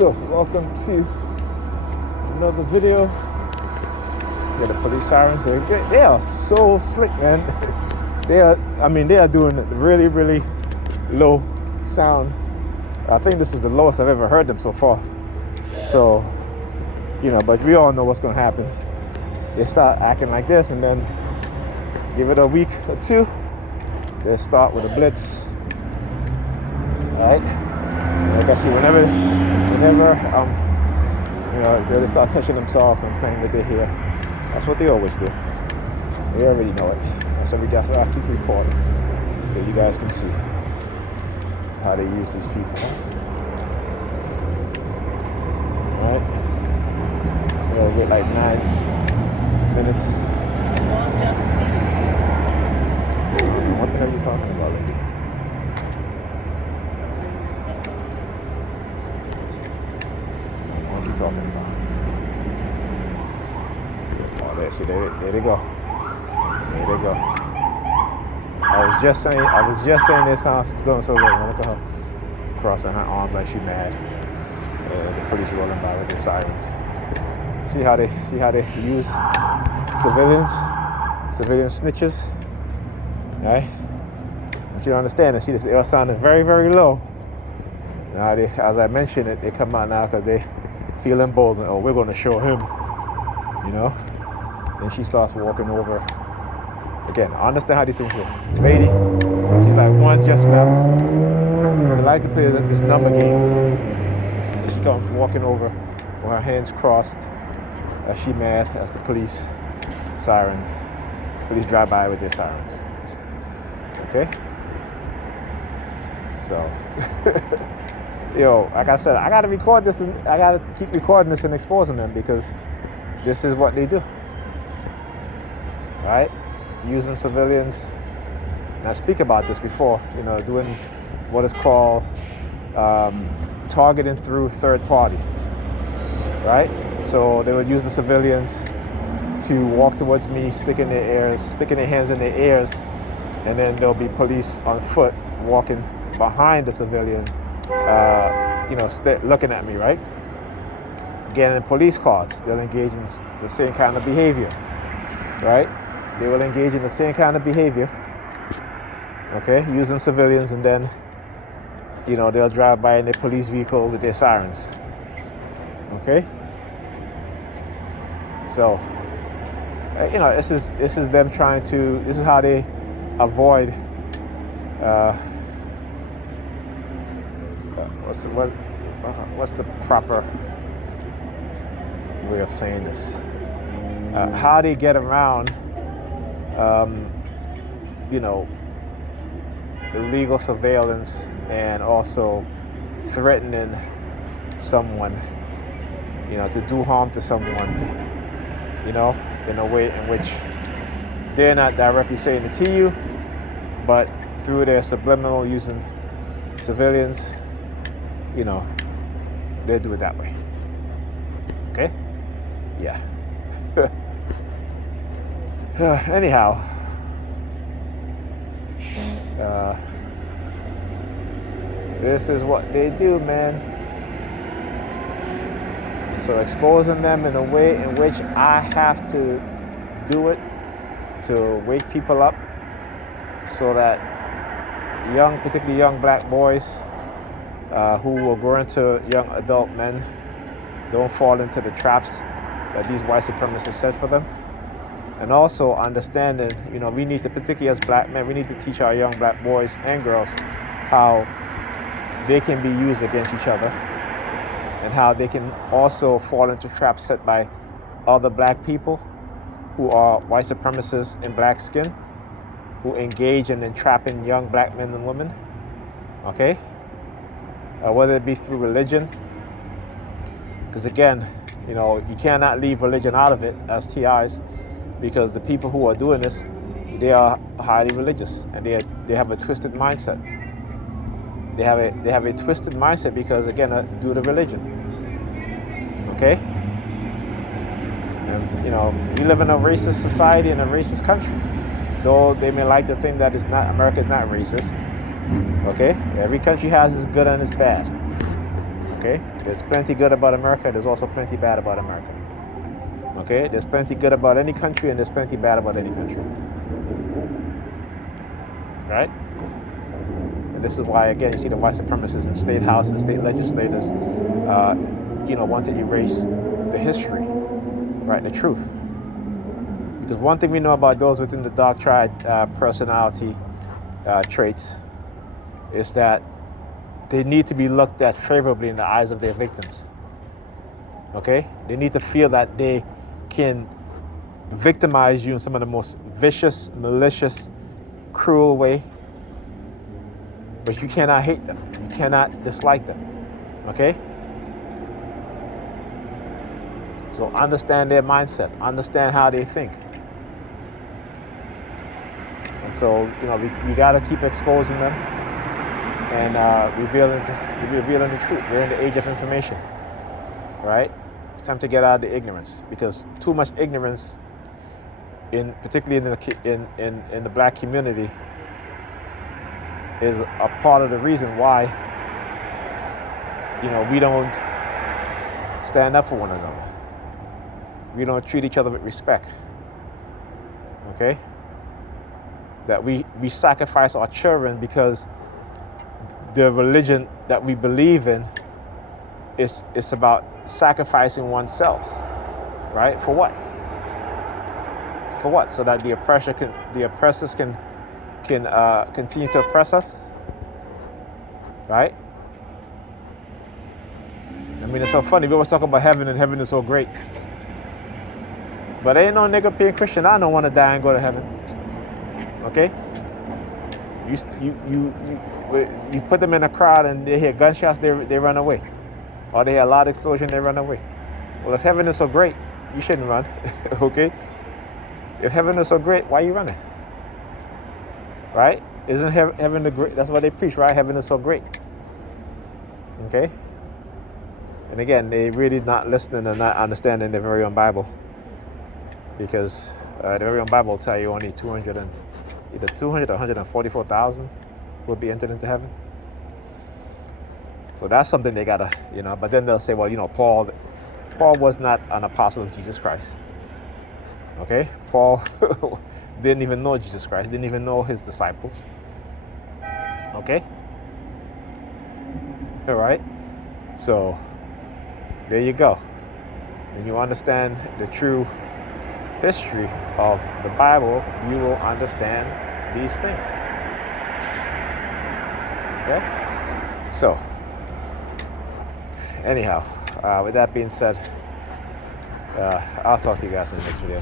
So, welcome to another video. Yeah, the police sirens, they are so slick, man. they are doing really, really low sound. I think this is the lowest I've ever heard them so far. So, but we all know what's going to happen. They start acting like this, and then give it a week or two, they start with a blitz. Alright? Like I see, whenever they start touching themselves and playing with their hair, that's what they always do. They already know it. So we got to keep recording so you guys can see how they use these people. Alright? We'll get like 9 minutes. What the hell are you talking about, lady? What are you talking about? Oh, there they go. There they go. I was just saying this sounds going so low. Look at her crossing her arms like she mad. The police rolling by with their sirens. See how they use civilian snitches. Right? But you understand and see this, they are sounding very, very low. Now as I mentioned it, they come out now because they feel emboldened. Oh, we're going to show him. Then she starts walking over. Again, I understand how these things work. Lady, she's like one just left. They like to play this number game. And she starts walking over with her hands crossed. As she mad as the police drive by with their sirens. Okay? So, like I said, I gotta record this and I gotta keep recording this and exposing them because this is what they do. Right? Using civilians. And I speak about this before, doing what is called targeting through third party. Right? So they would use the civilians to walk towards me, sticking their hands in their ears, and then there'll be police on foot walking behind the civilian, looking at me, right? Again, in police cars, they'll engage in the same kind of behavior, right? They will engage in the same kind of behavior, okay, using civilians, and then, they'll drive by in their police vehicle with their sirens, okay? So, this is them trying to. This is how they avoid. What's the proper way of saying this? How they get around, illegal surveillance and also threatening someone, to do harm to someone. In a way in which they're not directly saying it to you, but through their subliminal using civilians, they do it that way. Okay? Yeah. Anyhow, this is what they do, man. So exposing them in a way in which I have to do it to wake people up so that particularly young black boys who will grow into young adult men don't fall into the traps that these white supremacists set for them. And also understanding, we need to, particularly as black men, we need to teach our young black boys and girls how they can be used against each other, and how they can also fall into traps set by other black people who are white supremacists in black skin, who engage in entrapping young black men and women, okay? Whether it be through religion, because again, you cannot leave religion out of it as TIs, because the people who are doing this, they are highly religious, and they have a twisted mindset. They have a twisted mindset because, again, due to religion. Okay? And, we live in a racist society and a racist country. Though they may like to think that America is not racist. Okay? Every country has its good and its bad. Okay? There's plenty good about America. There's also plenty bad about America. Okay? There's plenty good about any country, and there's plenty bad about any country. Right? And this is why, again, you see the white supremacists in state house and state legislators, want to erase the history, right? The truth. Because one thing we know about those within the dark triad personality traits is that they need to be looked at favorably in the eyes of their victims. Okay? They need to feel that they can victimize you in some of the most vicious, malicious, cruel way, but you cannot hate them. You cannot dislike them. Okay? So understand their mindset. Understand how they think. And so, we got to keep exposing them and revealing the truth. We're in the age of information, right? It's time to get out of the ignorance, because too much ignorance, particularly in the black community, is a part of the reason why we don't stand up for one another. We don't treat each other with respect. Okay? That we sacrifice our children because the religion that we believe in is about sacrificing oneself, right? For what? For what? So that the oppressors can continue to oppress us, right? I mean, it's so funny. We always talk about heaven, and heaven is so great, but ain't no nigga being Christian. I don't want to die and go to heaven. Okay? You put them in a crowd and they hear gunshots, they run away, or they hear a loud explosion, they run away. Well, if heaven is so great, you shouldn't run. Okay? If heaven is so great, why are you running? Right? Isn't heaven the great? That's what they preach, right? Heaven is so great. Okay? And again, they really not listening and not understanding the very own Bible, because the very own Bible will tell you only 200 or 144,000 will be entered into heaven. So that's something they gotta, But then they'll say, well, Paul was not an apostle of Jesus Christ. Okay, Paul didn't even know Jesus Christ, didn't even know his disciples. Okay, all right. So there you go. When you understand the true history of the Bible, you will understand these things. Okay? So, anyhow, with that being said, I'll talk to you guys in the next video.